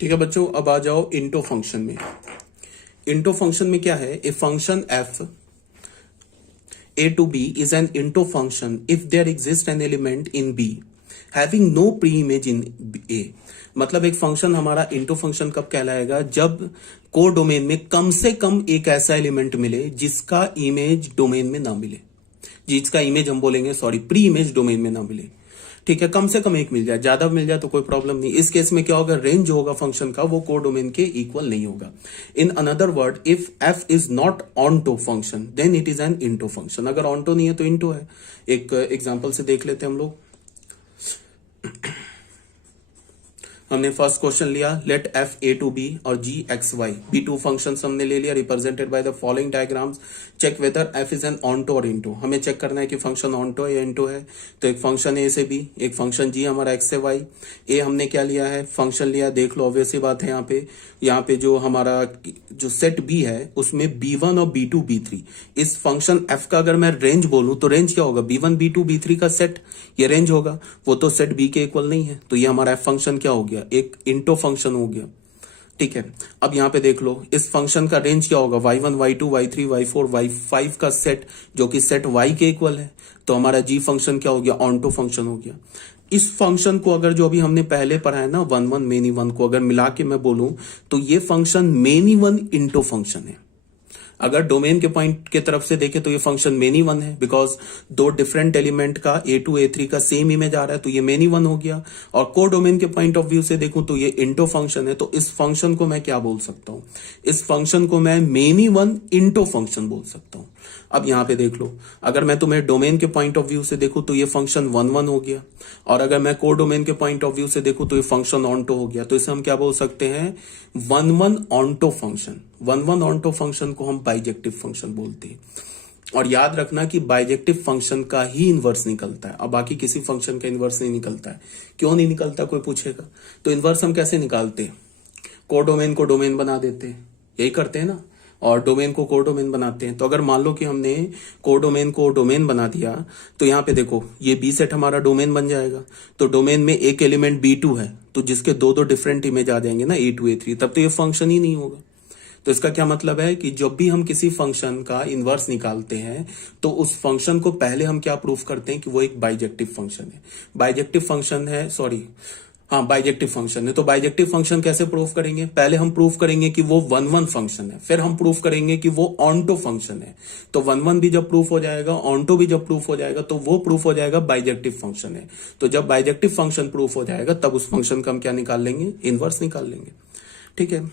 ठीक है बच्चों, अब आ जाओ इंटो फंक्शन में। इंटो फंक्शन में क्या है, a function F a to b is an into function if there exists an element in b having no pre-image in a। मतलब एक फंक्शन हमारा इंटो फंक्शन कब कहलाएगा, जब को डोमेन में कम से कम एक ऐसा एलिमेंट मिले जिसका इमेज डोमेन में ना मिले, जिसका इमेज हम बोलेंगे सॉरी प्री इमेज डोमेन में ना मिले। ठीक है, कम से कम एक मिल जाए, ज्यादा मिल जाए तो कोई प्रॉब्लम नहीं। इस केस में क्या होगा, रेंज जो होगा फंक्शन का वो को डोमेन के इक्वल नहीं होगा। In another word, if F is not onto function then it is an into function. अगर ऑन टू नहीं है तो इनटू है। एक एग्जांपल से देख लेते हैं हम लोग। हमने फर्स्ट क्वेश्चन लिया, let f A to B और g x y B to function हमने ले लिया represented by the following diagrams, check whether f is an onto और इनटू। हमें चेक करना है कि फंक्शन ऑन टू है या इनटू है। तो एक फंक्शन ए से बी, एक फंक्शन जी हमारा एक्स से वाई। ए हमने क्या लिया है, फंक्शन लिया, देख लो ऑब्वियस सी बात है। यहाँ पे जो हमारा जो सेट बी है उसमें बी1 और बी2 बी3, इस फंक्शन एफ का अगर मैं रेंज बोलूं तो रेंज क्या होगा, बी1 बी2 बी3 का सेट, ये रेंज होगा। वो तो सेट बी के इक्वल नहीं है, तो ये हमारा एफ फंक्शन क्या हो गया, एक इंटो फंक्शन हो गया। ठीक है, अब यहां पे देख लो इस फंक्शन का रेंज क्या होगा, y1 y2 y3 y4 y5 का सेट जो कि सेट y के इक्वल है। तो हमारा जी फंक्शन क्या हो गया, ऑनटो फंक्शन हो गया। इस फंक्शन को अगर जो अभी हमने पहले पढ़ा है ना, वन वन मेनी वन को अगर मिला के मैं बोलूं तो ये function many one into function है। अगर डोमेन के पॉइंट के तरफ से देखें तो ये फंक्शन मेनी वन है, बिकॉज दो डिफरेंट एलिमेंट का a2 a3 का सेम इमेज आ रहा है, तो ये मेनी वन हो गया। और को डोमेन के पॉइंट ऑफ व्यू से देखूं तो ये इंटो फंक्शन है। तो इस फंक्शन को मैं क्या बोल सकता हूं, इस फंक्शन को मैं मेनी वन इंटो फंक्शन बोल सकता हूं। अब यहां पे देख लो, अगर मैं तुम्हें डोमेन के पॉइंट ऑफ व्यू से देखूं तो ये फंक्शन वन वन हो गया, और अगर मैं को डोमेन के पॉइंट ऑफ व्यू से देखूं तो ये फंक्शन ऑनटो हो गया। तो इसे हम क्या बोल सकते हैं, one one onto function. One one onto function को हम बाइजेक्टिव फंक्शन बोलते हैं। और याद रखना कि बाइजेक्टिव फंक्शन का ही इनवर्स निकलता है, अब बाकी किसी फंक्शन का इनवर्स नहीं निकलता है। क्यों नहीं निकलता कोई पूछेगा, तो इनवर्स हम कैसे निकालते हैं, को डोमेन को डोमेन बना देते हैं, यही करते हैं ना, और डोमेन को को डोमेन बनाते हैं। तो अगर मान लो कि हमने को डोमेन को डोमेन बना दिया, तो यहाँ पे देखो ये बी सेट हमारा डोमेन बन जाएगा। तो डोमेन में एक एलिमेंट b2 है, तो जिसके दो दो डिफरेंट इमेज आ जाएंगे ना, a2 a3, तब तो ये फंक्शन ही नहीं होगा। तो इसका क्या मतलब है कि जब भी हम किसी फंक्शन का इनवर्स निकालते हैं तो उस फंक्शन को पहले हम क्या प्रूफ करते हैं कि वो एक बाइजेक्टिव फंक्शन है। बाइजेक्टिव फंक्शन है, सॉरी हाँ बाइजेक्टिव फंक्शन है। तो बाइजेक्टिव फंक्शन कैसे प्रूफ करेंगे, पहले हम प्रूफ करेंगे कि वो वन वन फंक्शन है, फिर हम प्रूफ करेंगे कि वो ऑनटो फंक्शन है। तो वन वन भी जब प्रूफ हो जाएगा, ऑनटो भी जब प्रूफ हो जाएगा, तो वो प्रूफ हो जाएगा बाइजेक्टिव फंक्शन है। तो जब बाइजेक्टिव फंक्शन प्रूफ हो जाएगा तब उस फंक्शन का हम क्या निकाल लेंगे, इनवर्स निकाल लेंगे। ठीक है,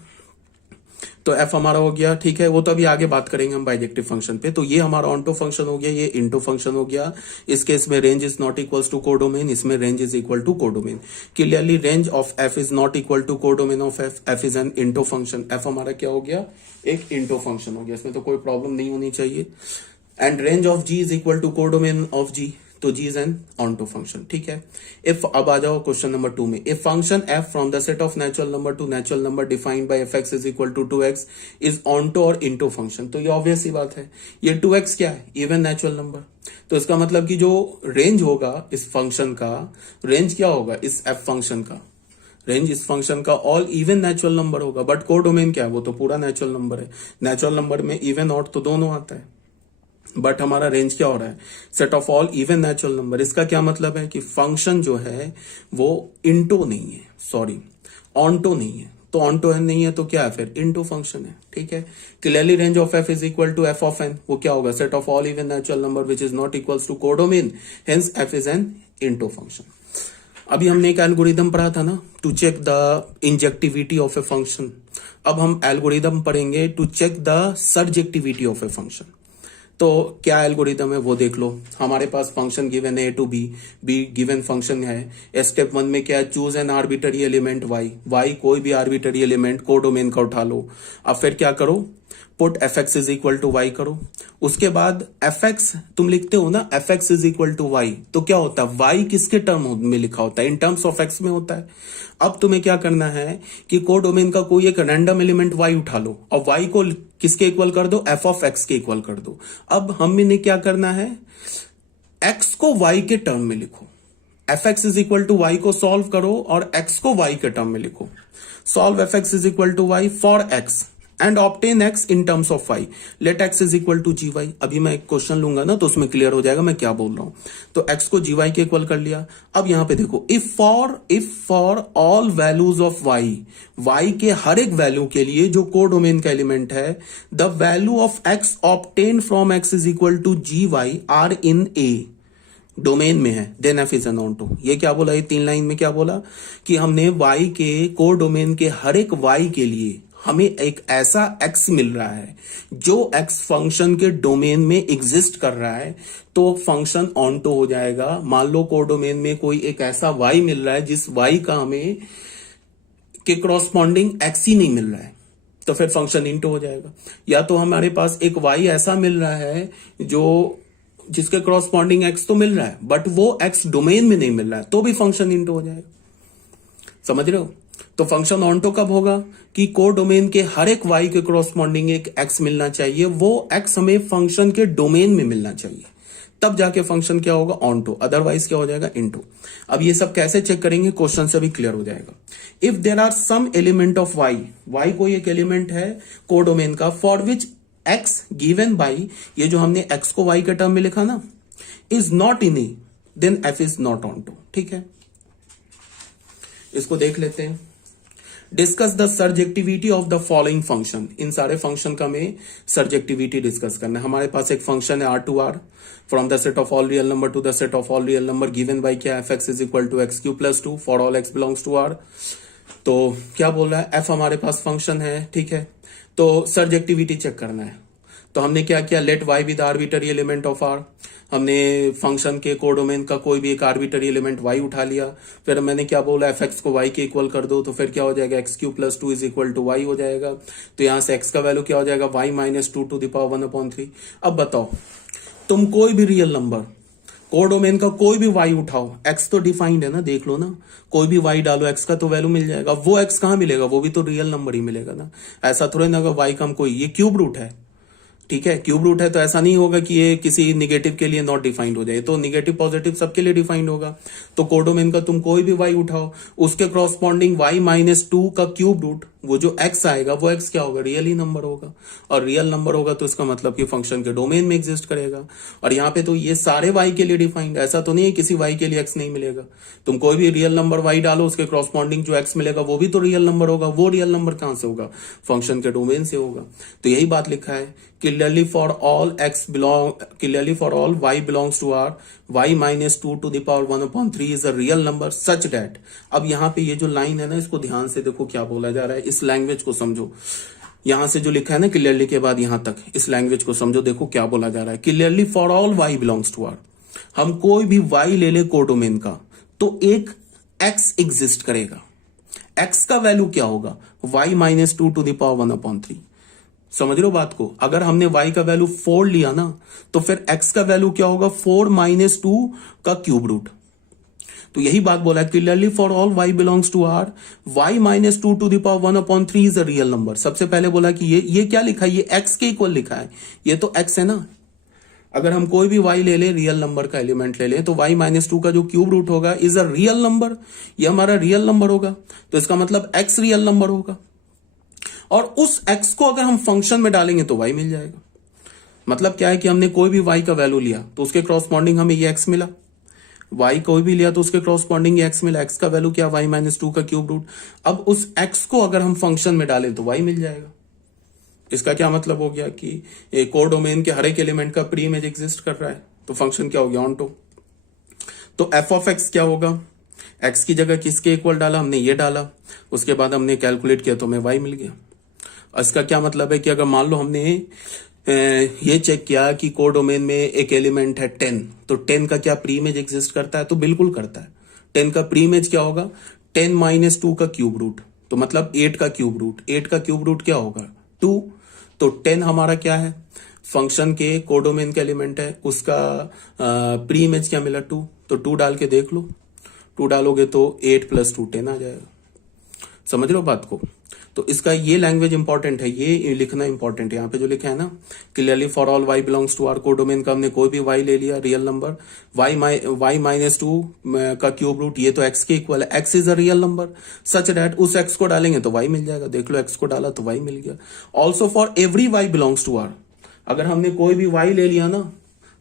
तो एफ हमारा हो गया। ठीक है, वो तो अभी आगे बात करेंगे हम बाइजेक्टिव फंक्शन पे। तो ये हमारा ऑनटो फंक्शन हो गया, ये इंटो फंक्शन हो गया। इस केस में range is not equals to codomain, इसमें range is equal to codomain. Clearly range of f is not equal to codomain of f, f is an into function. F हमारा क्या हो गया, एक इंटो फंक्शन हो गया, इसमें तो कोई प्रॉब्लम नहीं होनी चाहिए। And range of g is equal to codomain of g, तो g is an onto function. ठीक है, इफ अब आ जाओ क्वेश्चन नंबर 2 में, if function f from the set of natural number to natural number defined by f x is equal to 2x is onto और into function. तो ये obvious सी बात है, ये 2x क्या है, इवन नेचुरल नंबर। तो इसका मतलब कि जो रेंज होगा इस फंक्शन का, रेंज क्या होगा इस एफ फंक्शन का, रेंज इस फंक्शन का ऑल इवन नेचुरल नंबर होगा। बट को डोमेन क्या है, वो तो पूरा नेचुरल नंबर है। नेचुरल नंबर में इवन ऑड तो दोनों आता है, बट हमारा रेंज क्या हो रहा है, set of all even natural number. इसका क्या मतलब है कि फंक्शन जो है वो इंटो नहीं है, सॉरी ऑनटो नहीं है। तो ऑनटो है नहीं है तो क्या है, फिर इंटो फंक्शन है। ठीक है, clearly range of f is equal to F of N, वो क्या होगा, set of all even natural number which is not equal to codomain, hence f is an into function. अभी हमने एक एल्गोरिदम पढ़ा था ना, to check the injectivity of a function. अब हम एल्गोरिदम पढ़ेंगे to check the surjectivity of a function. तो क्या एल्गोरिदम है वो देख लो। हमारे पास फंक्शन गिवन है A to B, B given function है। स्टेप 1 में क्या है, choose an arbitrary element y, Y कोई भी आर्बिटरी एलिमेंट को डोमेन का उठा लो। अब फिर क्या करो, put F x is equal to Y करो। उसके बाद एफ एक्स तुम लिखते हो ना, F x is equal to Y, तो क्या होता है, वाई किसके टर्म में लिखा होता है, इन टर्म्स ऑफ एक्स में होता है। अब तुम्हें क्या करना है कि को डोमेन का कोई एक रैंडम एलिमेंट वाई उठा लो और वाई को किसके इक्वल कर दो, एफ ऑफ एक्स के इक्वल कर दो। अब हमने क्या करना है, एक्स को वाई के टर्म में लिखो, F x is equal to Y को सॉल्व करो और एक्स को वाई के टर्म में लिखो। Solve F x is equal to Y for X and obtain X in terms of Y, let X is equal to G Y. अभी मैं एक क्वेश्चन लूंगा ना तो उसमें क्लियर हो जाएगा मैं क्या बोल रहा हूं। तो एक्स को जी वाई के इक्वल कर लिया। अब यहां पे देखो, if for all values of Y, Y के हर एक वैल्यू के लिए जो कोडोमेन का एलिमेंट है, the value of X obtain from X is equal to G Y are in A, domain में है, then F is unknown to. ये क्या बोला, ये 3 लाइन में क्या बोला कि हमने वाई के कोडोमेन के हर एक वाई के लिए हमें एक ऐसा एक्स मिल रहा है जो एक्स फंक्शन के डोमेन में एग्जिस्ट कर रहा है, तो फंक्शन ऑनटो हो जाएगा। मान लो कोडोमेन में कोई एक ऐसा वाई मिल रहा है जिस वाई का हमें के क्रॉसपॉन्डिंग एक्स ही नहीं मिल रहा है, तो फिर फंक्शन इंटो हो जाएगा। या तो हमारे पास एक वाई ऐसा मिल रहा है जो जिसके क्रॉसपॉन्डिंग एक्स तो मिल रहा है बट वो एक्स डोमेन में नहीं मिल रहा है, तो भी फंक्शन इंटो हो जाएगा। समझ रहे हो? तो फंक्शन ऑनटो कब होगा कि कोडोमेन के हर एक वाई के क्रॉसपॉन्डिंग एक एक्स मिलना चाहिए, वो एक्स हमें फंक्शन के डोमेन में मिलना चाहिए, तब जाके फंक्शन क्या होगा, ऑनटो, अदरवाइज क्या हो जाएगा, इनटू। अब ये सब कैसे चेक करेंगे, क्वेश्चन से भी क्लियर हो जाएगा। If there are some element of Y, Y कोई एक एलिमेंट है कोडोमेन का, for which X given by, ये जो हमने एक्स को वाई के टर्म में लिखा ना, is not in A, then F is not onto. ठीक है, इसको देख लेते हैं। Discuss the surjectivity of the following function, इन सारे फंक्शन का हमें सर्जेक्टिविटी डिस्कस करना है। हमारे पास एक फंक्शन है R2R, from the set of all real number to the set of all real number, given by क्या, f x is equal to x Q plus 2 for all x belongs to R. तो क्या बोल रहा है, F हमारे पास function है, ठीक है, तो सर्जेक्टिविटी चेक करना है। तो हमने क्या किया, let Y with arbitrary element of R, हमने फंक्शन के कोडोमेन का कोई भी एक आर्बिटरी एलिमेंट y उठा लिया। फिर मैंने क्या बोला, एफ एक्स को y के इक्वल कर दो, तो फिर क्या हो जाएगा, X Q plus 2 is equal to Y हो जाएगा। तो यहां से x का वैल्यू क्या हो जाएगा, y minus 2 to the power 1/3। अब बताओ, तुम कोई भी रियल नंबर कोडोमेन का कोई भी y उठाओ, x तो डिफाइंड है ना, देख लो ना, कोई भी y डालो x का तो वैल्यू मिल जाएगा। वो x कहां मिलेगा, वो भी तो रियल नंबर ही मिलेगा ना। ऐसा थोड़ा ना अगर y का हम कोई, ये क्यूब रूट है, ठीक है, क्यूब रूट है, तो ऐसा नहीं होगा कि ये किसी निगेटिव के लिए नॉट डिफाइंड हो जाए, तो निगेटिव पॉजिटिव सबके लिए डिफाइंड होगा। तो कोडोमेन का तुम कोई भी y उठाओ, उसके क्रॉसपॉन्डिंग y माइनस 2 का क्यूब रूट, वो जो x आएगा वो x क्या होगा, रियल ही नंबर होगा। और रियल नंबर होगा तो इसका मतलब कि फंक्शन के डोमेन में एग्जिस्ट करेगा। और यहाँ पे तो ये सारे y के लिए डिफाइंड, ऐसा तो नहीं है किसी y के लिए x नहीं मिलेगा। तुम कोई भी रियल नंबर y डालो, उसके क्रॉसपॉन्डिंग जो x मिलेगा वो भी तो रियल नंबर होगा। वो रियल नंबर कहां से होगा, फंक्शन के डोमेन से होगा। तो यही बात लिखा है, clearly for all y belongs to R, y minus 2 to the power 1/3 is a real number such that, अब यहां पे ये जो लाइन है ना, इसको ध्यान से देखो क्या बोला जा रहा है, इस लैंग्वेज को समझो। यहां से जो लिखा है ना क्लियरली के बाद यहां तक, इस लैंग्वेज को समझो, देखो क्या बोला जा रहा है। Clearly for all y belongs to R, हम कोई भी y ले ले कोडोमेन का, तो एक x एग्जिस्ट करेगा। x का वैल्यू क्या होगा, y minus 2 to the power 1/3। समझ रहे हो बात को? अगर हमने y का वैल्यू 4 लिया ना, तो फिर x का वैल्यू क्या होगा, 4 माइनस 2 का क्यूब रूट। तो यही बात बोला है, clearly for all y belongs to R, y minus 2 to the power 1/3 is a real number. सबसे पहले बोला कि ये क्या लिखा है, ये x के इक्वल लिखा है, ये तो x है ना। अगर हम कोई भी y ले ले, रियल नंबर का एलिमेंट ले ले, तो y माइनस 2 का जो क्यूब रूट होगा इज अ रियल नंबर, ये हमारा रियल नंबर होगा। तो इसका मतलब x रियल नंबर होगा, और उस x को अगर हम फंक्शन में डालेंगे तो y मिल जाएगा। मतलब क्या है कि हमने कोई भी y का वैल्यू लिया तो उसके क्रॉसपॉन्डिंग हमें ये x मिला, y कोई भी लिया तो उसके क्रॉसपॉन्डिंग ये x मिला। x का वैल्यू क्या, y माइनस 2 का क्यूब रूट। अब उस x को अगर हम फंक्शन में डालें तो y मिल जाएगा। इसका क्या मतलब हो गया कि कोडोमेन के हर एक एलिमेंट का प्री इमेज एग्जिस्ट कर रहा है, तो फंक्शन क्या हो गया, ऑनटो। तो एफ ऑफ एक्स क्या होगा, x की जगह किसके इक्वल डाला, हमने ये डाला, उसके बाद हमने कैलकुलेट किया तो हमें y मिल गया। इसका क्या मतलब है कि अगर मान लो हमने ये चेक किया कि कोडोमेन में एक एलिमेंट है 10, तो 10 का क्या प्री इमेज एग्जिस्ट करता है, तो बिल्कुल करता है। 10 का प्री इमेज क्या होगा, 10 माइनस 2 का क्यूब रूट, तो मतलब 8 का क्यूब रूट। 8 का क्यूब रूट क्या होगा, 2। तो 10 हमारा क्या है, फंक्शन के कोडोमेन का एलिमेंट है, उसका प्री इमेज क्या मिला, 2। तो 2 डाल के देख लो, 2 डालोगे तो 8 प्लस 2 10 आ जाएगा। समझ लो बात को? तो इसका ये लैंग्वेज इंपॉर्टेंट है, ये लिखना इंपॉर्टेंट है। यहाँ पे जो लिखा है ना clearly for all y belongs to R, codomain का हमने कोई भी y ले लिया real number, y minus two का क्यूब रूट, ये तो x के इक्वल है, x is a real number such that उस x को डालेंगे तो y मिल जाएगा। देख लो x को डाला तो y मिल गया। Also for every y belongs to R, अगर हमने कोई भी y ले लिया ना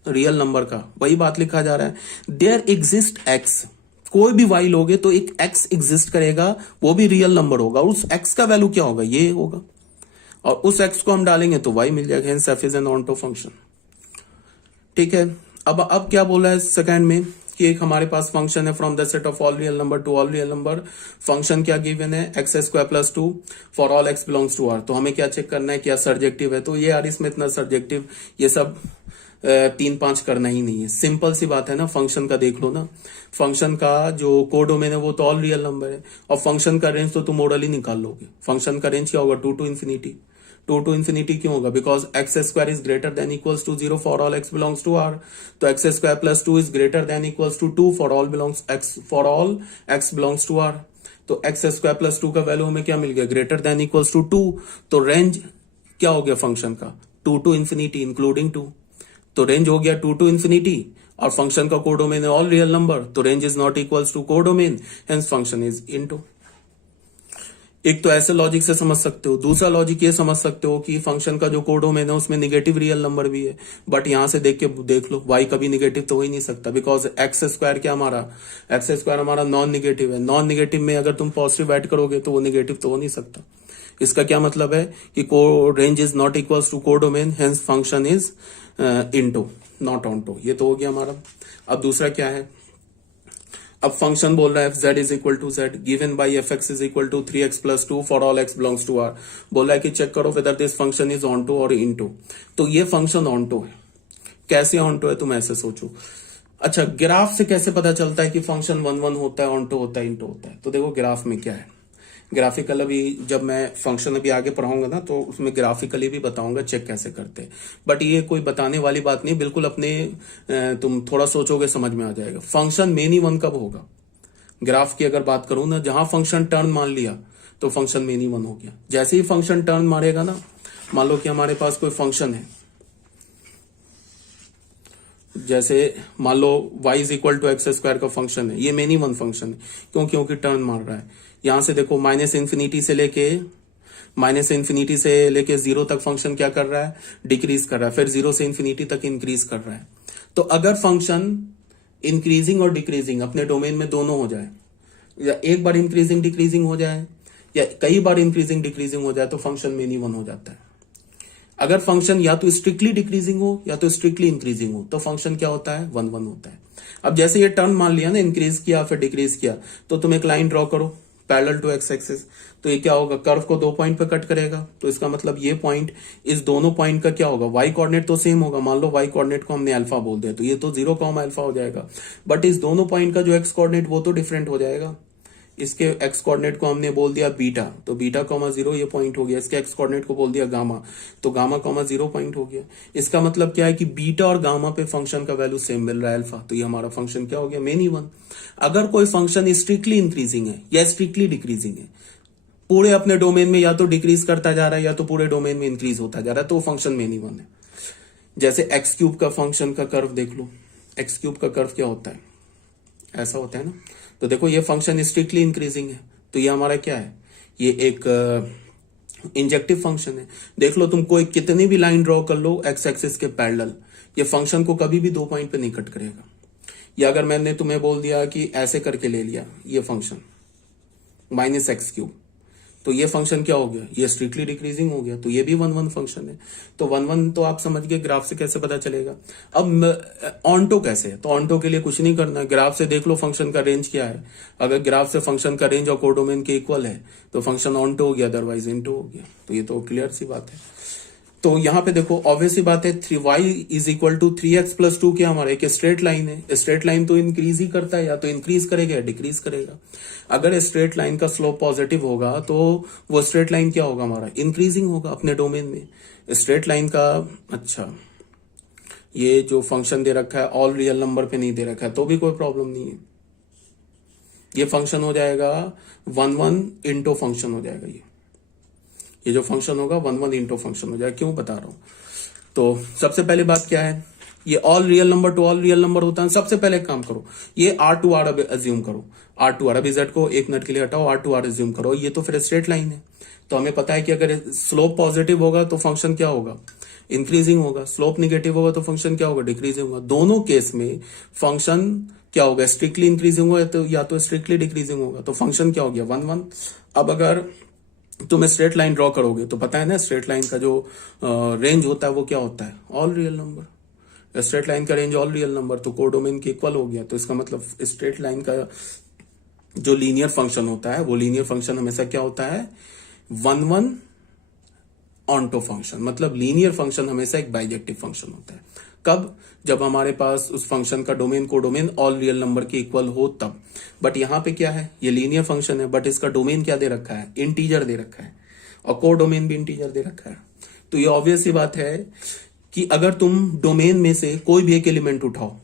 रियल नंबर का, वही बात लिखा जा रहा है देयर एग्जिस्ट x, कोई भी y लोगे तो एक x एग्जिस्ट करेगा, वो भी रियल नंबर होगा, उस x का वैल्यू क्या होगा, ये होगा, और उस x को हम डालेंगे तो y मिल जाएगा। Hence f is an onto function. ठीक है, अब क्या बोला है सेकंड में कि एक हमारे पास फंक्शन है from the set of all real number to all real number, function क्या गिवन है X square plus 2 for all x belongs to R. तो हमें क्या चेक करना है, क्या सर्जेक्टिव है, तो ये यार इसमें इतना सर्जेक्टिव ये सब 3-5 करना ही नहीं है, सिंपल सी बात है ना। फंक्शन का देख लो ना, फंक्शन का जो कोडोमेन है वो तो ऑल रियल नंबर है, और फंक्शन का रेंज तो तुम मॉडल ही निकाल लोगे। फंक्शन का रेंज क्या होगा, 2 to infinity। 2 to infinity क्यों होगा, because x square is greater than equals to 0 for all x belongs to R, तो x square plus 2 is greater than equals to 2 for all x belongs to R. तो x square plus 2 का value हमें क्या मिल गया, greater than equals to 2, तो range क्या हो गया फंक्शन का, 2 to infinity इंक्लूडिंग 2, तो रेंज हो गया 2 to infinity, और फंक्शन का कोडोमेन है ऑल रियल नंबर, तो range is not equals to codomain, hence function is into. एक तो ऐसे लॉजिक से समझ सकते हो, दूसरा लॉजिक ये समझ सकते हो कि फंक्शन का जो कोडोमेन है उसमें निगेटिव रियल नंबर भी है, बट यहां से देख के देख लो y कभी निगेटिव तो हो ही नहीं सकता, बिकॉज एक्स स्क्वायर क्या हमारा, एक्स स्क्वायर हमारा नॉन निगेटिव है, नॉन निगेटिव में अगर तुम पॉजिटिव ऐड करोगे तो वो निगेटिव तो हो नहीं सकता। इसका क्या मतलब है कि range is not equals to codomain, hence function is into not onto. ये तो हो गया हमारा। अब दूसरा क्या है, अब फंक्शन बोल रहा है f z is equal to z given by F x is equal to 3x plus 2 for all x belongs to R. बोल रहा है कि चेक करो whether this function is onto और इनटू। तो ये फंक्शन ऑनटू है, कैसे ऑनटू है तुम ऐसे सोचो। अच्छा, ग्राफ से कैसे पता चलता है कि फंक्शन 1 1 होता है, ऑनटू होता है, इनटू होता है, तो देखो ग्राफ में क्या है, ग्राफिकल अभी जब मैं फंक्शन अभी आगे पढ़ाऊंगा ना तो उसमें ग्राफिकली भी बताऊंगा चेक कैसे करते हैं, बट ये कोई बताने वाली बात नहीं, बिल्कुल अपने तुम थोड़ा सोचोगे समझ में आ जाएगा। फंक्शन मेनी वन कब होगा, ग्राफ की अगर बात करूं ना, जहां फंक्शन टर्न मान लिया तो फंक्शन मेनी वन हो गया। जैसे ही फंक्शन टर्न मारेगा ना, मान लो कि हमारे पास कोई फंक्शन है, जैसे मान लो y is equal to X square का फंक्शन है, ये मेनी वन फंक्शन है, क्यों, क्योंकि टर्न मार रहा है। यहां से देखो माइनस इन्फिनिटी से लेके 0 तक फंक्शन क्या कर रहा है, डिक्रीज कर रहा है, फिर 0 से इन्फिनिटी तक इंक्रीज कर रहा है। तो अगर फंक्शन इंक्रीजिंग और डिक्रीजिंग अपने डोमेन में दोनों हो जाए, या एक बार इंक्रीजिंग डिक्रीजिंग हो जाए, या कई बार इंक्रीजिंग डिक्रीजिंग हो जाए, तो फंक्शन मेनी वन हो जाता है। अगर फंक्शन या तो स्ट्रिक्टली डिक्रीजिंग हो या तो स्ट्रिक्टली इंक्रीजिंग हो, तो फंक्शन क्या होता है, 1 1 होता है। अब जैसे ये टर्न मान लिया ना, इंक्रीज किया फिर डिक्रीज किया, तो तुम एक लाइन ड्रॉ करो पैरेलल टू एक्स एक्सिस, तो ये क्या होगा, कर्व को 2 पॉइंट पे कट करेगा, तो इसका मतलब ये पॉइंट इस दोनों पॉइंट का क्या होगा, वाई कोऑर्डिनेट तो सेम होगा, मान लो वाई कोऑर्डिनेट को हमने अल्फा बोल दिया, तो ये तो 0, अल्फा हो जाएगा, बट इस दोनों पॉइंट का जो एक्स कोऑर्डिनेट वो तो डिफरेंट हो जाएगा। इसके एक्स कोऑर्डिनेट को हमने बोल दिया बीटा, तो बीटा कॉमा 0 ये पॉइंट हो गया, इसके एक्स कोऑर्डिनेट को बोल दिया गामा, तो गामा कॉमा 0 पॉइंट हो गया। इसका मतलब क्या है कि बीटा और गामा पे फंक्शन का वैल्यू सेम मिल रहा है अल्फा, तो ये हमारा फंक्शन क्या हो गया, मेनी वन। अगर कोई फंक्शन स्ट्रिक्टली इंक्रीजिंग है या स्ट्रिक्टली डिक्रीजिंग है, पूरे अपने डोमेन में या तो डिक्रीज करता जा रहा है या तो पूरे डोमेन में इंक्रीज होता जा रहा है, तो फंक्शन मेनी वन है। जैसे एक्स क्यूब का फंक्शन का कर्व देख लो, एक्स क्यूब का कर्व क्या होता है, ऐसा होता है ना, तो देखो ये फंक्शन स्ट्रिक्टली इंक्रीजिंग है, तो ये हमारा क्या है, ये एक इंजेक्टिव फंक्शन है। देख लो तुम कोई कितनी भी लाइन ड्रॉ कर लो एक्स एक्सिस के पैरेलल, ये फंक्शन को कभी भी 2 पॉइंट पे नहीं कट करेगा। या अगर मैंने तुम्हें बोल दिया कि ऐसे करके ले लिया ये फंक्शन माइनस एक्स क्यूब, तो ये फंक्शन क्या हो गया, ये स्ट्रिक्टली डिक्रीजिंग हो गया, तो ये भी 1 1 फंक्शन है। तो 1 1 तो आप समझ गए, ग्राफ से कैसे पता चलेगा। अब ऑनटो कैसे है, तो ऑनटो के लिए कुछ नहीं करना है, ग्राफ से देख लो फंक्शन का रेंज क्या है। अगर ग्राफ से फंक्शन का रेंज और कोडोमेन के इक्वल है तो फंक्शन ऑनटो हो गया, अदरवाइज इनटो हो गया, तो ये तो क्लियर सी बात है। तो यहां पे देखो ऑब्वियस सी बात है, 3y is equal to 3x plus 2 क्या हमारा एक स्ट्रेट लाइन है, स्ट्रेट लाइन तो इंक्रीज ही करता है, या तो इंक्रीज करेगा या डिक्रीज करेगा। अगर स्ट्रेट लाइन का स्लोप पॉजिटिव होगा तो वो स्ट्रेट लाइन क्या होगा हमारा, इंक्रीजिंग होगा अपने डोमेन में। स्ट्रेट लाइन का, अच्छा ये जो फंक्शन दे रखा है ऑल रियल नंबर पे नहीं दे रखा है तो भी कोई प्रॉब्लम नहीं है, ये फंक्शन हो जाएगा 1 1 इंटो फंक्शन हो जाएगा ये, ये जो फंक्शन होगा 1 1 इंटू फंक्शन हो जाएगा। क्यों बता रहा हूं, तो सबसे पहली बात क्या है, ये all real number to all real number होता है। सबसे पहले एक काम करो, ये आर टू आर अज्यूम करो, आर टू आर, अभी जेड को एक मिनट के लिए हटाओ, आर टू आर अज्यूम करो। ये तो फिर स्ट्रेट लाइन है, तो हमें पता है कि अगर स्लोप पॉजिटिव होगा तो फंक्शन क्या होगा, इंक्रीजिंग होगा, स्लोप निगेटिव होगा तो फंक्शन क्या होगा, डिक्रीजिंग होगा। दोनों केस में फंक्शन क्या होगा, स्ट्रिक्टली इंक्रीजिंग होगा या तो स्ट्रिक्टली डिक्रीजिंग होगा। तो फंक्शन क्या हो गया, 1 1। अब अगर तुम स्ट्रेट लाइन ड्रॉ करोगे तो पता है ना, स्ट्रेट लाइन का जो रेंज होता है वो क्या होता है, all real number. Straight line का रेंज ऑल रियल नंबर, तो कोडोमेन के इक्वल हो गया। तो इसका मतलब स्ट्रेट लाइन का जो लीनियर फंक्शन होता है वो लीनियर फंक्शन हमेशा क्या होता है, 1 1 ऑन्टो फंक्शन। मतलब लीनियर फंक्शन हमेशा एक बाइजेक्टिव फंक्शन होता है। कब, जब हमारे पास उस फंक्शन का domain codomain all real number के इक्वल हो तब। बट यहां पे क्या है, ये लीनियर फंक्शन है बट इसका डोमेन क्या दे रखा है, इंटीजर दे रखा है, और कोडोमेन भी इंटीजर दे रखा है। तो ये ऑब्वियस सी बात है कि अगर तुम डोमेन में से कोई भी एक एलिमेंट उठाओ,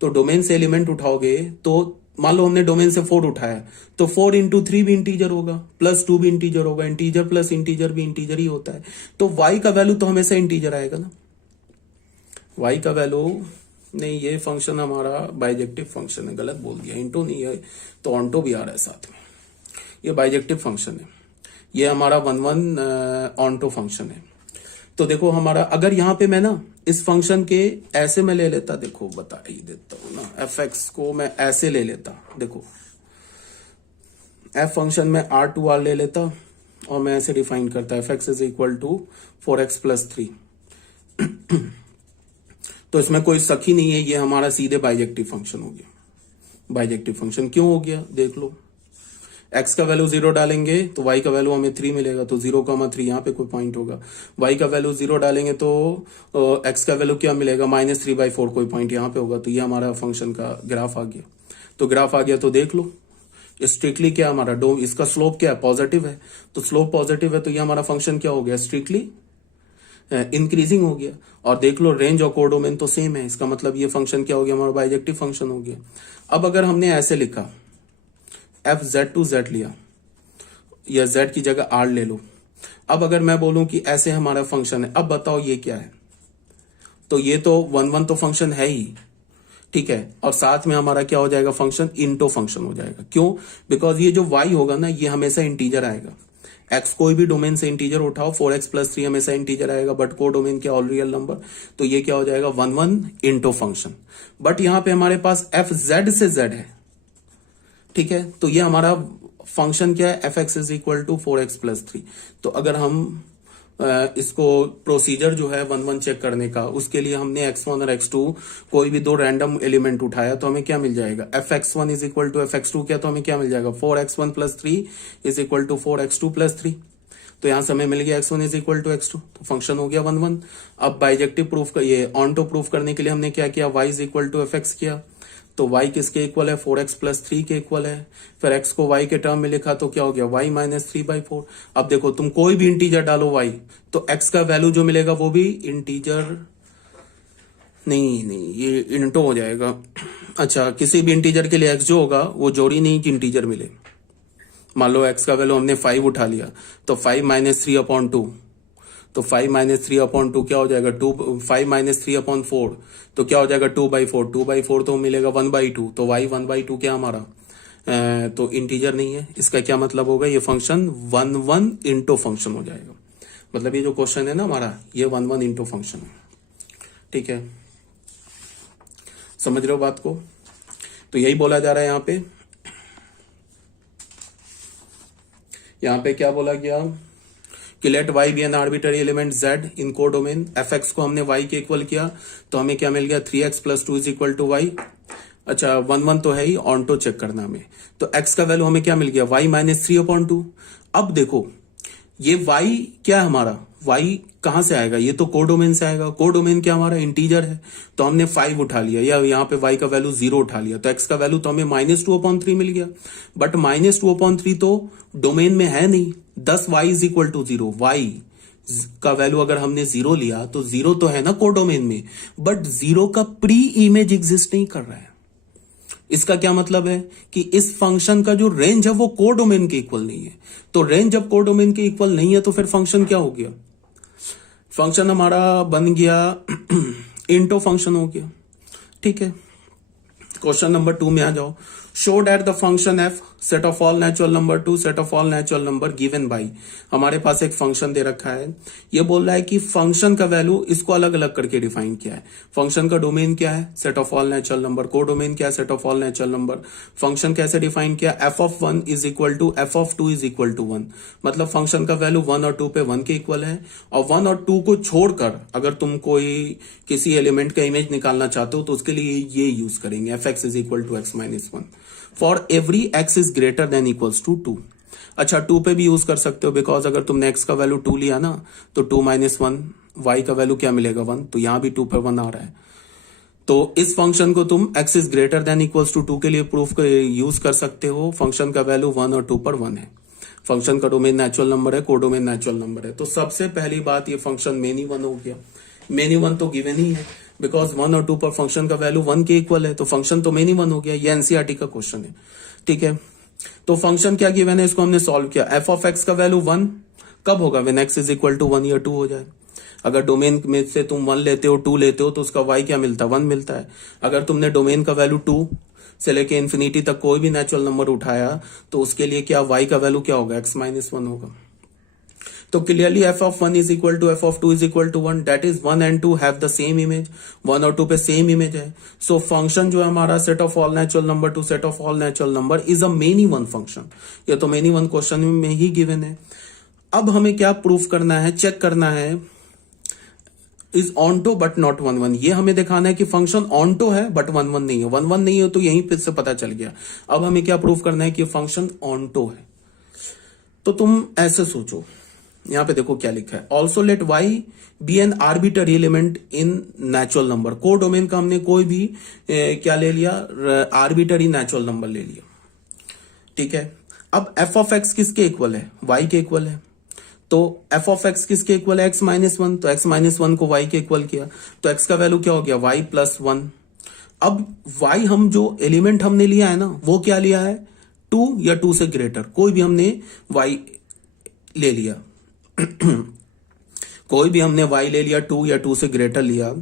तो डोमेन से एलिमेंट उठाओगे तो मान लो हमने डोमेन से 4 उठाया, तो 4 इंटू 3 भी इंटीजर होगा, प्लस 2 भी इंटीजर होगा, इंटीजर प्लस इंटीजर भी इंटीजर ही होता है। तो y का वैल्यू तो हमेशा इंटीजर आएगा ना, y का वैल्यू नहीं, ये फंक्शन हमारा बाइजेक्टिव फंक्शन है, गलत बोल दिया, इंटो नहीं है तो ऑन्टो भी आ रहा है साथ में। ये बाइजेक्टिव फंक्शन है, ये हमारा 1 1 ऑन्टो फंक्शन है। तो देखो हमारा, अगर यहां पे मैं ना इस फंक्शन के ऐसे में ले लेता, देखो बता ही देता हूं ना, एफ एक्स को मैं ऐसे ले लेता, देखो एफ फंक्शन में आर टू आर ले लेता और मैं ऐसे डिफाइन करता, F x is equal to 4x + 3। तो इसमें कोई शक ही नहीं है, ये हमारा सीधे बाइजेक्टिव फंक्शन हो गया। बाइजेक्टिव फंक्शन क्यों हो गया, देख लो, x का वैल्यू 0 डालेंगे तो y का वैल्यू हमें 3 मिलेगा, तो 0,3 यहाँ पे कोई पॉइंट होगा। y का वैल्यू 0 डालेंगे तो x का वैल्यू क्या मिलेगा, -3/4 कोई पॉइंट यहाँ पे होगा। तो ये हमारा फंक्शन का ग्राफ आ गया। तो ग्राफ आ गया तो देख लो, स्ट्रिक्टली क्या हमारा इसका स्लोप क्या है, पॉजिटिव है। तो स्लोप पॉजिटिव है तो ये हमारा फंक्शन क्या हो गया, स्ट्रिक्टली इंक्रीजिंग हो गया। और देख लो रेंज और कोडोमेन तो सेम है, इसका मतलब ये फंक्शन क्या हो गया, हमारा बाइजेक्टिव फंक्शन हो गया। अब अगर हमने ऐसे लिखा, एफ जेड टू जेड लिया, या जेड की जगह आर ले लो। अब अगर मैं बोलूं कि ऐसे हमारा फंक्शन है, अब बताओ ये क्या है, तो ये तो 1 1 तो फंक्शन है ही, ठीक है, और साथ में हमारा क्या हो जाएगा, फंक्शन इंटो फंक्शन हो जाएगा। क्यों, बिकॉज ये जो y होगा ना, ये हमेशा इंटीजर आएगा। x कोई भी डोमेन से इंटीजर उठाओ, 4x + 3 हमेशा इंटीजर आएगा, बट को डोमेन क्या, ऑल रियल नंबर। तो ये क्या हो जाएगा, 1 1 इंटो फंक्शन। बट यहां पे हमारे पास f z से z है, ठीक है, तो ये हमारा फंक्शन क्या है, F x is equal to 4x + 3। तो अगर हम इसको प्रोसीजर जो है 1 1 चेक करने का, उसके लिए हमने x1 और x2 कोई भी दो रैंडम एलिमेंट उठाया, तो हमें क्या मिल जाएगा, fx1 is equal to fx2 क्या, तो हमें क्या मिल जाएगा, 4x1 + 3 is equal to 4x2 + 3। तो यहां से हमें मिल गया x1 is equal to x2, तो फंक्शन हो गया 1 1। अब बाइजेक्टिव प्रूफ का, ये ऑन्टो प्रूफ करने के लिए हमने क्या किया, y is equal to fx किया। तो y किसके इक्वल है, 4x + 3 के इक्वल है। फिर x को y के टर्म में लिखा तो क्या हो गया, y - 3/4। अब देखो तुम कोई भी इंटीजर डालो y, तो x का वैल्यू जो मिलेगा वो भी इंटीजर नहीं, ये इंटो हो जाएगा। अच्छा, किसी भी इंटीजर के लिए x जो होगा वो जोड़ी नहीं कि इंटीजर मिले। मान लो x का वैल्यू हमने 5 उठा लिया, तो 5 - 3/2, तो 5 - 3/2 क्या हो जाएगा, 5 - 3/4 तो क्या हो जाएगा, 2/4। 2/4 तो मिलेगा 1/2, तो y 1/2 क्या हमारा, तो इंटीजर नहीं है। इसका क्या मतलब होगा, ये फंक्शन 1 1 इंटो फंक्शन हो जाएगा। मतलब ये जो क्वेश्चन है ना हमारा, ये 1 1 इंटो फंक्शन है, ठीक है, समझ रहे हो बात को। तो यही बोला जा रहा है यहाँ पे क्या बोला गया कि let y be an arbitrary element z in codomain. F X को हमने y के इक्वल किया तो हमें क्या मिल गया, 3x + 2 is equal to y। अच्छा, 1 1 तो है ही, ऑन्टो चेक करना हमें। तो x का वैल्यू हमें क्या मिल गया, y - 3/2। अब देखो ये y क्या है हमारा, y कहां से आएगा, ये तो कोडोमेन से आएगा। कोडोमेन क्या हमारा, इंटीजर है, तो हमने 5 उठा लिया, या यहाँ पे y का वैल्यू 0 उठा लिया, तो x का वैल्यू तो हमें -2/3 मिल गया। बट -2/3 तो डोमेन में है नहीं, thus y is equal to 0। y का वैल्यू अगर हमने 0 लिया तो 0 तो है ना कोडोमेन में, बट 0 का प्री इमेज एग्जिस्ट नहीं कर रहा है। इसका क्या मतलब है कि इस फंक्शन का जो रेंज है वो कोडोमेन के इक्वल नहीं है। तो रेंज जब कोडोमेन के इक्वल नहीं है तो फिर फंक्शन क्या हो गया, फंक्शन हमारा बन गया इंटो फंक्शन हो गया। ठीक है, क्वेश्चन नंबर 2 में आ जाओ। Show that the function F set of all natural number to set of all natural number given by, हमारे पास एक फंक्शन दे रखा है। ये बोल रहा है कि फंक्शन का वैल्यू इसको अलग अलग करके डिफाइन किया है। फंक्शन का डोमेन क्या है, set of all natural number, codomain क्या है, set of all natural number. Function कैसे डिफाइन किया, F of 1 is equal to F of 2 is equal to 1, मतलब फंक्शन का वैल्यू 1 और 2 पे 1 के इक्वल है। और 1 और 2 को छोड़कर अगर तुम कोई किसी एलिमेंट का इमेज निकालना चाहते हो तो उसके लिए ये यूज करेंगे, F x is equal to X minus 1 for every X is greater than equals to 2। अच्छा, 2 पे भी यूज कर सकते हो, बिकॉज अगर तुमने x का वैल्यू 2 लिया ना तो 2 माइनस 1, y का वैल्यू क्या मिलेगा 1, तो यहां भी 2 पर 1 आ रहा है। तो इस फंक्शन को तुम x is greater than equals to 2 के लिए प्रूफ यूज कर सकते हो। फंक्शन का वैल्यू 1 और 2 पर 1 है। फंक्शन का डोमेन नेचुरल नंबर है, कोडोमेन नेचुरल नंबर है। तो सबसे पहली बात, ये फंक्शन मेनी 1 हो गया। मेनी 1 तो गिवन ही है, बिकॉज 1 और 2 पर फंक्शन का वैल्यू 1 के इक्वल है, तो फंक्शन तो मेनी 1 हो गया। ये एनसीईआरटी का क्वेश्चन है। ठीक है, तो फंक्शन क्या गिवन है, इसको हमने सॉल्व किया। एफ ऑफ एक्स का वैल्यू 1 कब होगा, when X is equal to 1 या 2 हो जाए। अगर डोमेन में से तुम 1 लेते हो 2 लेते हो तो उसका y क्या मिलता है, 1 मिलता है। अगर तुमने डोमेन का वैल्यू 2 से लेके इन्फिनिटी तक कोई भी नेचुरल नंबर उठाया तो उसके लिए क्या y का वैल्यू क्या होगा, x माइनस 1 होगा। तो clearly F of 1 is equal to F of 2 is equal to 1, that is 1 and 2 have the same image. 1 और 2 पे सेम इमेज है। सो फंक्शन जो है हमारा set of all natural number to set of all natural number is a many 1 function. ये तो many 1 question में ही given है। अब हमें क्या प्रूफ करना है, चेक करना है इज ऑनटो बट नॉट 1 1। ये हमें दिखाना है कि फंक्शन ऑनटो है बट 1 1 नहीं है। 1 1 नहीं है तो यहीं पे से पता चल गया। अब हमें क्या प्रूफ करना है कि फंक्शन ऑनटो है। तो तुम ऐसे सोचो, यहां पे देखो क्या लिखा है, also let Y be an arbitrary element in natural number. Codomain का हमने कोई भी क्या ले लिया, आर्बिटरी नेचुरल नंबर ले लिया। ठीक है, अब एफ ऑफ एक्स किसके इक्वल है, वाई के इक्वल है। तो एफ ऑफ एक्स किसके इक्वल है, एक्स माइनस 1, तो एक्स माइनस 1 को वाई के इक्वल किया तो एक्स का वैल्यू क्या हो गया, वाई प्लस 1। अब वाई हम जो एलिमेंट हमने लिया है ना वो क्या लिया है, 2 या 2 से ग्रेटर, कोई भी हमने वाई ले लिया कोई भी हमने y ले लिया 2 या 2 से ग्रेटर लिया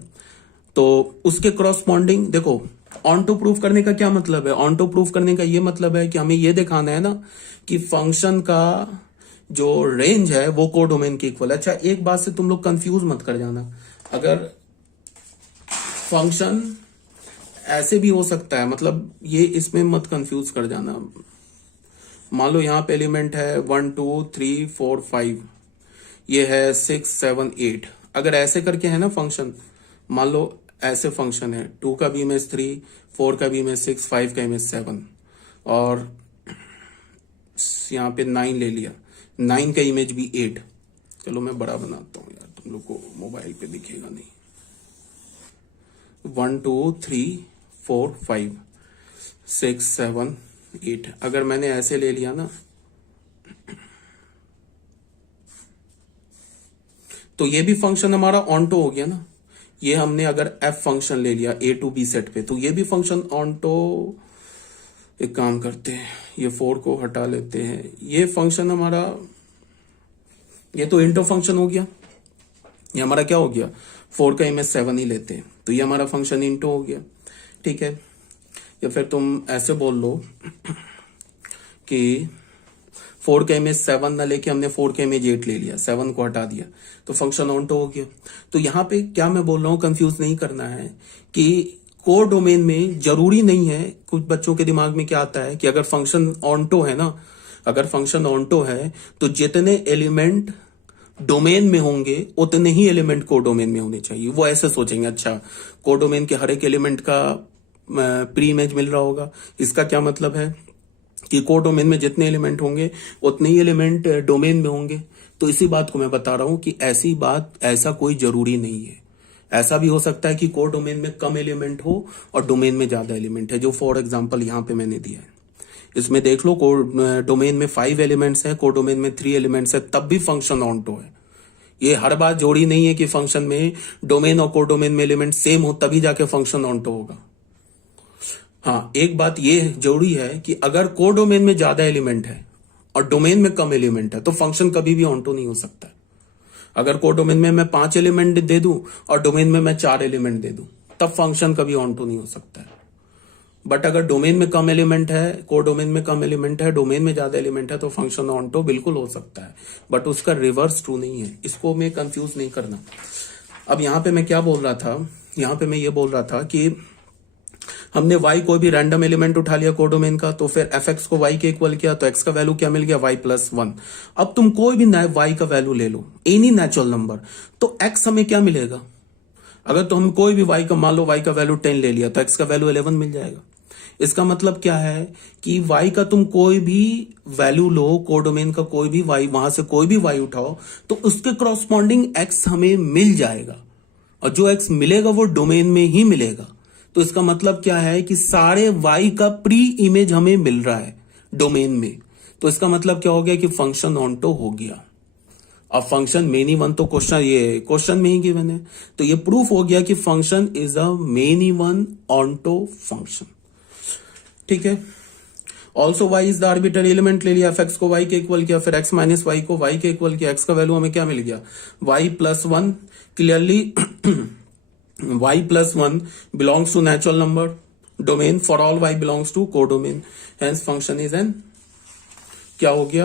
तो उसके क्रॉसपॉन्डिंग देखो। ऑन टू प्रूफ करने का क्या मतलब है, ऑन टू प्रूफ करने का ये मतलब है कि हमें ये दिखाना है ना कि फंक्शन का जो रेंज है वो कोडोमेन के इक्वल है। अच्छा, एक बात से तुम लोग कंफ्यूज मत कर जाना, अगर फंक्शन ऐसे भी हो सकता है, मतलब ये इसमें मत कंफ्यूज कर जाना। मान लो यहां पे एलिमेंट है 1 2 3 4 5, ये है 6 7 8। अगर ऐसे करके है ना फंक्शन, मान लो ऐसे फंक्शन है, 2 का भी इमेज 3, 4 का भी इमेज 6, 5 का इमेज 7 और यहाँ पे 9 ले लिया, 9 का इमेज भी 8। चलो मैं बड़ा बनाता हूँ यार, तुम लोग को मोबाइल पे दिखेगा नहीं। 1 2 3 4 5 6 7 8। अगर मैंने ऐसे ले लिया ना तो ये भी फंक्शन हमारा ऑनटो हो गया ना। ये हमने अगर एफ फंक्शन ले लिया ए टू बी सेट पे तो ये भी फंक्शन ऑनटो। एक काम करते हैं, ये 4 को हटा लेते हैं, ये फंक्शन हमारा, ये तो इंटो फंक्शन हो गया। ये हमारा क्या हो गया, 4 का इमेज 7 ही लेते हैं तो ये हमारा फंक्शन इंटो हो गया। ठीक है, या फिर तुम ऐसे बोल लो कि 4 का इमेज 7 ना लेके हमने 4 का इमेज 8 ले लिया, 7 को हटा दिया तो फंक्शन ऑनटो हो गया। तो यहां पे क्या मैं बोल रहा हूं, कंफ्यूज नहीं करना है कि को डोमेन में जरूरी नहीं है। कुछ बच्चों के दिमाग में क्या आता है कि अगर फंक्शन ऑनटो है ना, अगर फंक्शन ऑनटो है तो जितने एलिमेंट डोमेन में होंगे उतने ही एलिमेंट को डोमेन में होने चाहिए। वो ऐसे सोचेंगे, अच्छा को डोमेन के हर एक एलिमेंट का प्री इमेज मिल रहा होगा, इसका क्या मतलब है कि को डोमेन में जितने एलिमेंट होंगे उतने ही एलिमेंट डोमेन में होंगे। तो इसी बात को मैं बता रहा हूं कि ऐसी बात, ऐसा कोई जरूरी नहीं है। ऐसा भी हो सकता है कि को डोमेन में कम एलिमेंट हो और डोमेन में ज्यादा एलिमेंट है, जो फॉर एग्जांपल यहां पे मैंने दिया है। इसमें देख लो, को डोमेन में 5 एलिमेंट्स है, को डोमेन में 3 एलिमेंट्स है, तब भी फंक्शन ऑनटो है। ये हर बात जोड़ी नहीं है कि फंक्शन में डोमेन और को डोमेन में एलिमेंट सेम हो तभी जाके फंक्शन ऑनटो होगा। हाँ, एक बात ये जरूरी है कि अगर कोडोमेन में ज्यादा एलिमेंट है और डोमेन में कम एलिमेंट है तो फंक्शन कभी भी ऑन्टो नहीं हो सकता है। अगर कोडोमेन में मैं 5 एलिमेंट दे दूं और डोमेन में मैं 4 एलिमेंट दे दूं तब फंक्शन कभी ऑन्टो नहीं हो सकता है। बट अगर डोमेन में कम एलिमेंट है, कोडोमेन में कम एलिमेंट है, डोमेन में ज्यादा एलिमेंट है तो फंक्शन ऑन्टो बिल्कुल हो सकता है, बट उसका रिवर्स ट्रू नहीं है। इसको मैं कंफ्यूज नहीं करना। अब यहां पे मैं क्या बोल रहा था, यहां पे मैं ये बोल रहा था कि हमने y कोई भी रैंडम एलिमेंट उठा लिया कोडोमेन का, तो फिर fx को y के इक्वल किया तो x का वैल्यू क्या मिल गया, y+1। अब तुम कोई भी y का वैल्यू ले लो, एनी नेचुरल नंबर, तो x हमें क्या मिलेगा। अगर तो हम कोई भी y का, मान लो y का वैल्यू 10 ले लिया तो x का वैल्यू 11 मिल जाएगा। इसका मतलब क्या है कि y का तुम कोई भी वैल्यू लो, कोडोमेन का कोई भी y, वहां से कोई भी y उठाओ तो उसके करस्पॉन्डिंग x हमें मिल जाएगा, और जो x मिलेगा वो डोमेन में ही मिलेगा। तो इसका मतलब क्या है कि सारे y का प्री इमेज हमें मिल रहा है डोमेन में। तो इसका मतलब क्या हो गया कि फंक्शन ऑन्टो हो गया। अब फंक्शन मेनी वन तो क्वेश्चन में ही गिवन है, तो ये प्रूफ हो गया कि function is a many one onto function. ठीक है। Also y is the arbitrary element ले लिया, fx को y के इक्वल किया, फिर x माइनस वाई को y के इक्वल किया, x का वैल्यू हमें क्या मिल गया, y+1। Clearly y+1 belongs to natural number domain for all y belongs to codomain, hence function is an क्या हो गया,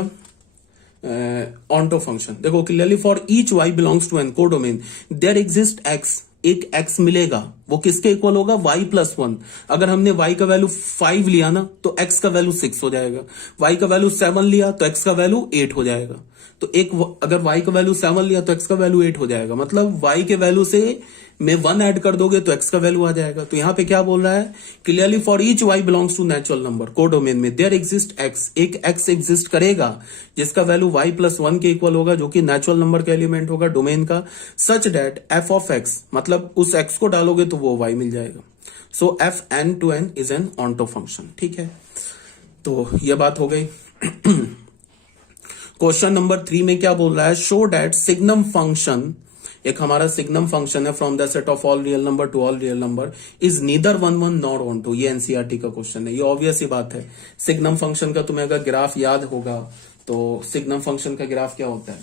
ऑन्टो फंक्शन। देखो clearly, for each y belongs to N codomain there exist x, एक x मिलेगा, वो किसके equal होगा, y+1। अगर हमने y का वैल्यू 5 लिया ना तो x का वैल्यू 6 हो जाएगा, y का वैल्यू 7 लिया तो x का वैल्यू 8 हो जाएगा। तो एक अगर y का वैल्यू 7 लिया तो x का वैल्यू 8 हो जाएगा, मतलब y के वैल्यू से में 1 ऐड कर दोगे तो x का वैल्यू आ जाएगा। तो यहां पे क्या बोल रहा है, clearly for each y belongs to natural number codomain में देयर एग्जिस्ट x, एक x एग्जिस्ट करेगा जिसका वैल्यू y+1 के इक्वल होगा, जो कि नेचुरल नंबर का एलिमेंट होगा डोमेन का, such that f of x, मतलब उस x को डालोगे तो वो y मिल जाएगा। सो fn to n is an onto function. ठीक है, तो ये बात हो गई। क्वेश्चन नंबर 3 में क्या बोल रहा है, शो दैट सिग्नम फंक्शन, एक हमारा सिग्नम फंक्शन है from the set of all real number to all real number is neither 1 1 not onto. ये एनसीईआरटी का क्वेश्चन है, ये ऑब्वियस ही बात है। सिग्नम फंक्शन का तुम्हें अगर ग्राफ याद होगा तो सिग्नम फंक्शन का ग्राफ क्या होता है,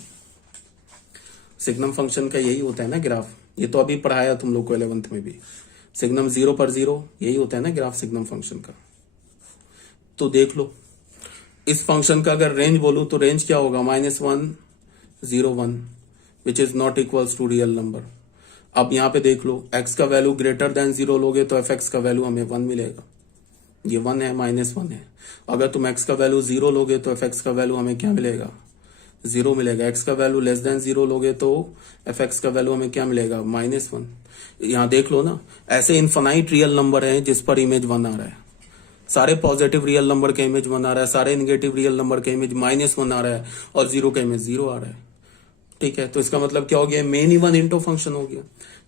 सिग्नम फंक्शन का यही होता है ना ग्राफ, ये तो अभी पढ़ाया तुम लोग को 11th में भी, सिग्नम 0 पर 0, यही होता है ना ग्राफ सिग्नम फंक्शन का। तो देख लो इस फंक्शन का अगर रेंज बोलूं तो रेंज क्या होगा, -1 0 1 which is not equals to real number. अब यहां पे देख लो x का वैल्यू ग्रेटर देन 0 लोगे तो fx का वैल्यू हमें 1 मिलेगा, ये 1 है -1 है। अगर तुम x का वैल्यू 0 लोगे तो fx का वैल्यू हमें क्या मिलेगा, 0 मिलेगा। x का वैल्यू लेस देन 0 लोगे तो fx का वैल्यू हमें क्या मिलेगा, -1। यहां देख लो ना, ऐसे इन्फानाइट रियल नंबर है जिस पर इमेज 1 आ रहा है, सारे पॉजिटिव रियल नंबर का इमेज 1 आ रहा है, सारे नेगेटिव रियल नंबर का इमेज -1 आ रहा है, और 0 का इमेज 0 आ रहा है। ठीक है, तो इसका मतलब क्या हो गया, मेनी वन इंटो फंक्शन हो गया।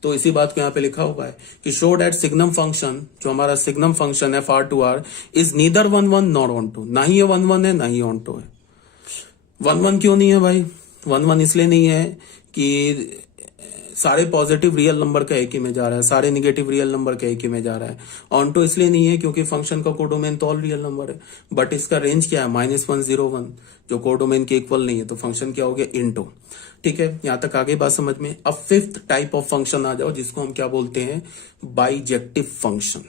तो इसी बात को यहाँ पे लिखा हुआ है कि शो दैट सिग्नम फंक्शन, जो हमारा सिग्नम फंक्शन है फार to R, is neither 1 1 not onto, ना ही ये 1 1 है ना ही ऑन्टो है। 1 1 क्यों नहीं है भाई, 1 1 इसलिए नहीं है कि सारे पॉजिटिव रियल नंबर का एक इमेज आ रहा है, सारे नेगेटिव रियल नंबर का एक इमेज आ रहा है। ऑन्टो इसलिए नहीं है क्योंकि फंक्शन का कोडोमेन तो ऑल रियल नंबर है, बट इसका रेंज क्या है, -1 0 1, जो कोडोमेन के इक्वल नहीं है, तो फंक्शन क्या हो गया, इंटो। ठीक है, यहां तक आगे बात समझ में। अब 5th टाइप ऑफ फंक्शन आ जाओ जिसको हम क्या बोलते हैं, बाइजेक्टिव फंक्शन।